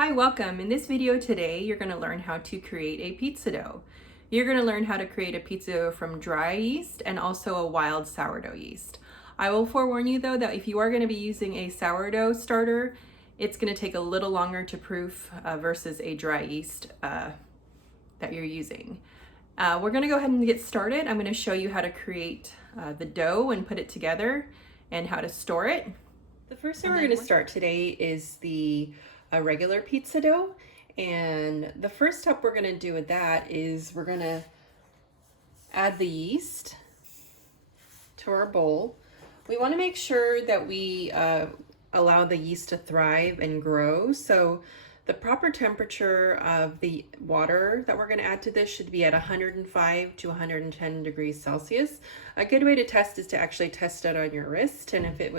Hi, welcome. In this video today, you're going to learn how to create a pizza dough. You're going to learn how to create a pizza dough from dry yeast and also a wild sourdough yeast. I will forewarn you though that if you are going to be using a sourdough starter, it's going to take a little longer to proof versus a dry yeast that you're using. We're going to go ahead and get started. I'm going to show you how to create the dough and put it together and how to store it. The first thing we're going to start today is a regular pizza dough, and the first step we're going to do with that is we're going to add the yeast to our bowl. We want to make sure that we allow the yeast to thrive and grow, so the proper temperature of the water that we're going to add to this should be at 105 to 110 degrees Celsius. A good way to test is to actually test it on your wrist, and if it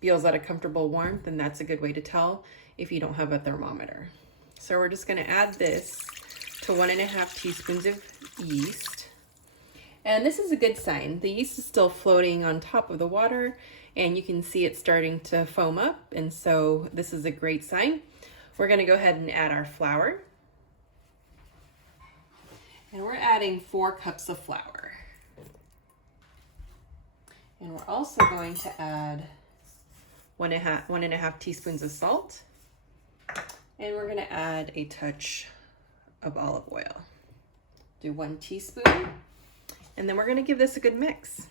feels at a comfortable warmth, then that's a good way to tell if you don't have a thermometer. So we're just going to add this to 1.5 teaspoons of yeast. And this is a good sign. The yeast is still floating on top of the water, and you can see it starting to foam up, and so this is a great sign. We're going to go ahead and add our flour. And we're adding 4 cups of flour. And we're also going to add 1.5 teaspoons of salt. And we're going to add a touch of olive oil. Do 1 teaspoon. And then we're going to give this a good mix.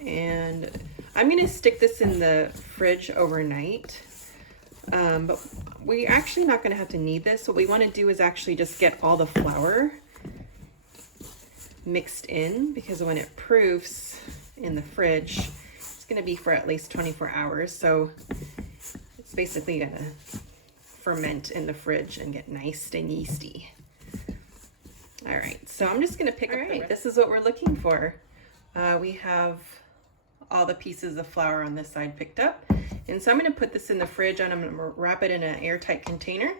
And I'm going to stick this in the fridge overnight. But we're actually not going to have to knead this. What we want to do is actually just get all the flour mixed in, because when it proofs in the fridge, it's going to be for at least 24 hours. So it's basically going to ferment in the fridge and get nice and yeasty. All right, so I'm just going to pick up this is what we're looking for. We have all the pieces of flour on this side picked up. And so I'm going to put this in the fridge, and I'm going to wrap it in an airtight container.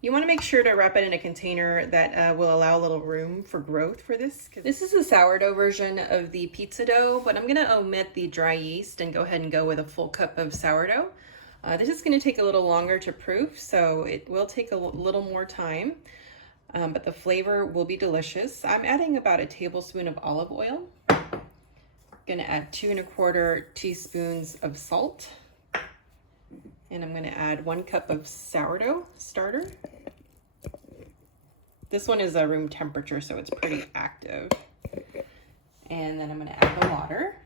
You want to make sure to wrap it in a container that will allow a little room for growth for this. This is the sourdough version of the pizza dough, but I'm going to omit the dry yeast and go ahead and go with a full cup of sourdough. This is going to take a little longer to proof, so it will take a little more time, but the flavor will be delicious. I'm adding about a tablespoon of olive oil. I'm going to add 2 1/4 teaspoons of salt. And I'm going to add 1 cup of sourdough starter. This one is a room temperature, so it's pretty active. And then I'm going to add the water.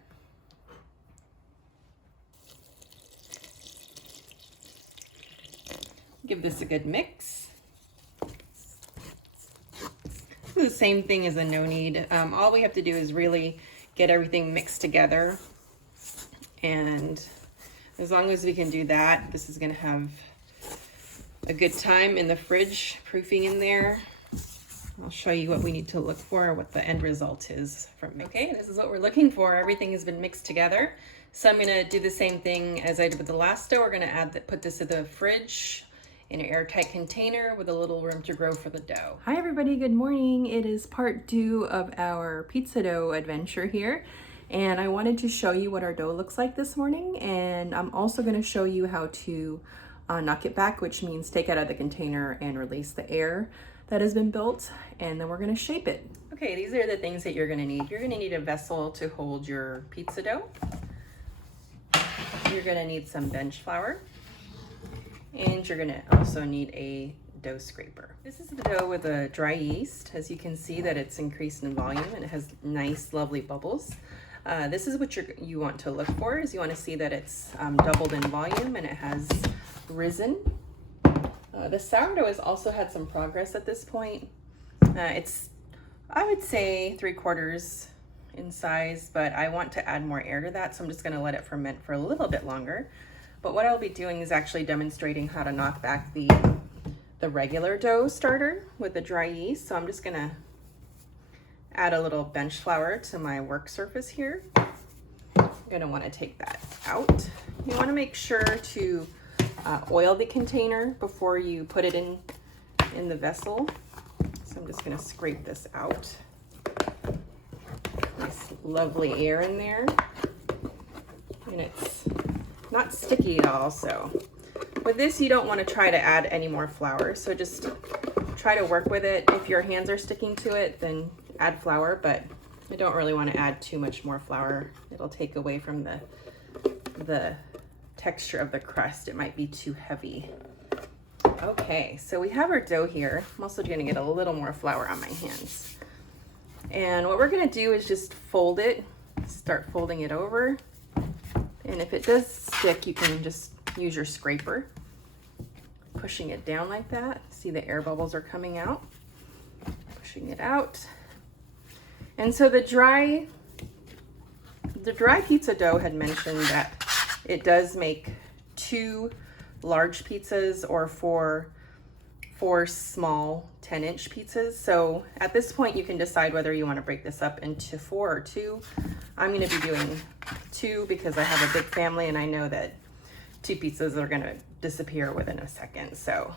Give this a good mix. This is the same thing as a no knead. All we have to do is really get everything mixed together, and as long as we can do that, this is going to have a good time in the fridge, proofing in there. I'll show you what we need to look for, what the end result is from mixing. Okay, this is what we're looking for. Everything has been mixed together. So I'm going to do the same thing as I did with the last dough. We're going to put this in the fridge in an airtight container with a little room to grow for the dough. Hi everybody, good morning. It is part 2 of our pizza dough adventure here. And I wanted to show you what our dough looks like this morning, and I'm also going to show you how to knock it back, which means take it out of the container and release the air that has been built, and then we're going to shape it. Okay, these are the things that you're going to need. You're going to need a vessel to hold your pizza dough. You're going to need some bench flour, and you're going to also need a dough scraper. This is the dough with a dry yeast. As you can see that it's increased in volume and it has nice lovely bubbles. This is what you want to look for, is you want to see that it's doubled in volume and it has risen. The sourdough has also had some progress at this point. It's, I would say, 3/4 in size, but I want to add more air to that, so I'm just going to let it ferment for a little bit longer. But what I'll be doing is actually demonstrating how to knock back the regular dough starter with the dry yeast. So I'm just going to add a little bench flour to my work surface here. You're going to want to take that out. You want to make sure to oil the container before you put it in the vessel. So I'm just going to scrape this out. Nice lovely air in there. And it's not sticky at all. So with this, you don't want to try to add any more flour. So just try to work with it. If your hands are sticking to it, then add flour, but I don't really want to add too much more flour. It'll take away from the texture of the crust. It might be too heavy. Okay, so we have our dough here. I'm also going to get a little more flour on my hands. And what we're going to do is just fold it, start folding it over. And if it does stick, you can just use your scraper, pushing it down like that. See the air bubbles are coming out, pushing it out. And so the dry pizza dough had mentioned that it does make 2 large pizzas or 4 small 10-inch pizzas. So at this point, you can decide whether you want to break this up into 4 or 2. I'm going to be doing 2 because I have a big family and I know that 2 pizzas are going to disappear within a second. So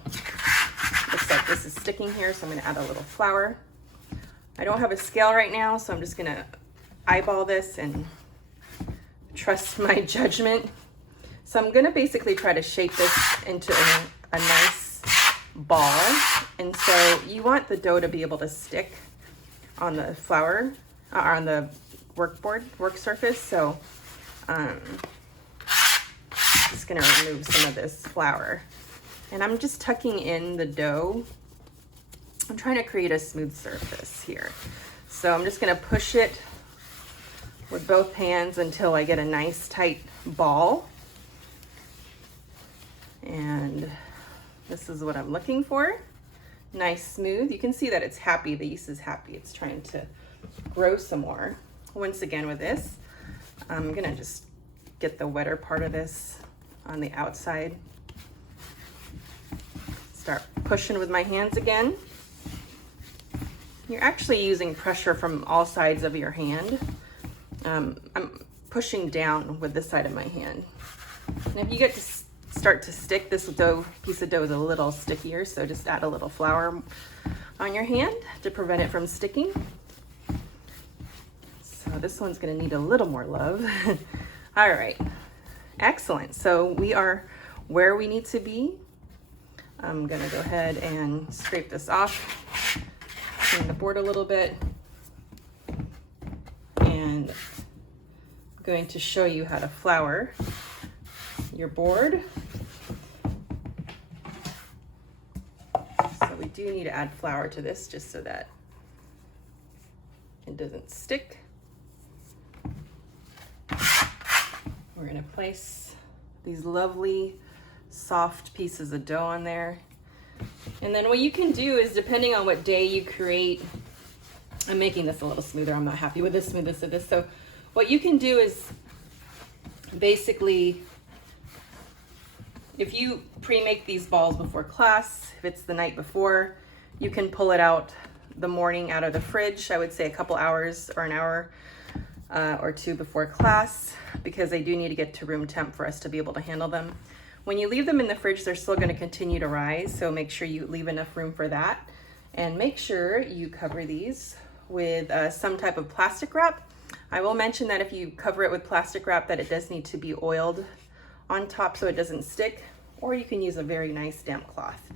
looks like this is sticking here, so I'm going to add a little flour. I don't have a scale right now, so I'm just going to eyeball this and trust my judgment. So I'm going to basically try to shape this into a nice ball. And so you want the dough to be able to stick on the flour, on the work surface. So just going to remove some of this flour. And I'm just tucking in the dough. I'm trying to create a smooth surface here. So I'm just going to push it with both hands until I get a nice tight ball. And this is what I'm looking for. Nice, smooth. You can see that it's happy. The yeast is happy. It's trying to grow some more. Once again with this, I'm gonna just get the wetter part of this on the outside. Start pushing with my hands again. You're actually using pressure from all sides of your hand. I'm pushing down with this side of my hand. And if you get to start to stick, this piece of dough is a little stickier, so just add a little flour on your hand to prevent it from sticking. So this one's gonna need a little more love. All right, excellent. So we are where we need to be. I'm gonna go ahead and scrape this off, clean the board a little bit, and I'm going to show you how to flour your board. So we do need to add flour to this just so that it doesn't stick. We're gonna place these lovely soft pieces of dough on there. And then what you can do is, depending on what day you create, I'm making this a little smoother. I'm not happy with the smoothness of this. So what you can do is basically, if you pre-make these balls before class, if it's the night before, you can pull it out the morning out of the fridge. I would say a couple hours or an hour or 2 before class, because they do need to get to room temp for us to be able to handle them. When you leave them in the fridge, they're still going to continue to rise, so make sure you leave enough room for that. And make sure you cover these with some type of plastic wrap. I will mention that if you cover it with plastic wrap, that it does need to be oiled on top so it doesn't stick, or you can use a very nice damp cloth.